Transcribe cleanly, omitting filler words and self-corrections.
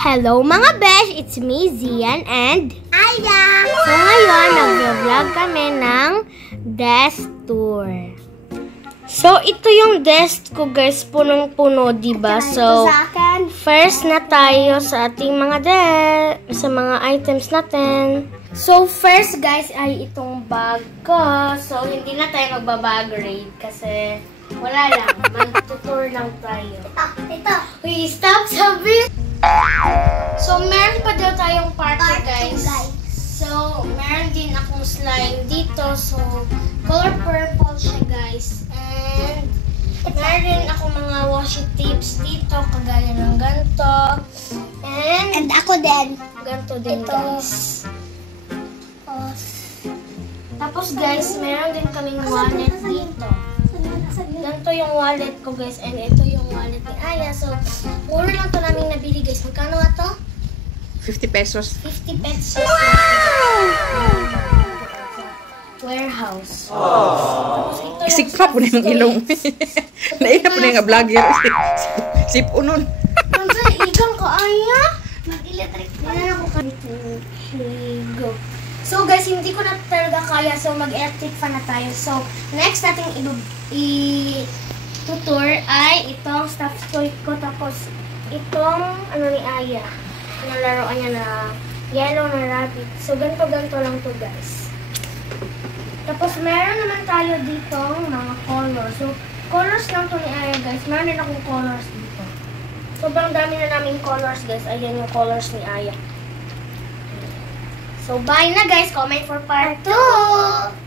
Hello mga besh! It's me, Zian and Aya! So ngayon, nag-vlog kami ng desk tour. So ito yung desk ko guys, punong-puno, diba? So first na tayo sa ating mga sa mga items natin. So first guys ay itong bag ko. So hindi na tayo magbabag rate kasi wala lang, mag-tutor lang tayo. Ito. Uy, stop sabi! So, meron pa daw tayong party, guys. So, meron din akong slime dito. So, color purple siya, guys. And, meron din akong mga washi tapes dito, kagaya ng ganito. And ako din. Ganito din, guys. Tapos, guys, meron din kaming wallet dito. Ganito yung wallet ko, guys. And ito yung wallet ni Aya. So, mura lang to namin nabili, guys. Magkano nga to? 50 pesos. 50 pesos. Wow! Warehouse. Tapos ito yung Isikpa po na yung ilong. Naina po na yung vlogger. Sipo nun. Nandiyan, igang ko, Aya. Mag-electric na ako kanito. Go. So guys, hindi ko na talaga kaya. So mag-electric fan na tayo. So next nating i-tutor ay itong stuffed toy ko. Tapos itong ano ni Aya. Nalaroan niya na yellow na rabbit. So ganito-ganito lang to guys. Tapos meron naman tayo ditong mga colors. So colors lang to ni Aya guys. Meron din akong colors dito. Sobrang dami na naming colors guys. Ayan yung colors ni Aya. So, bye na guys. Comment for part 2!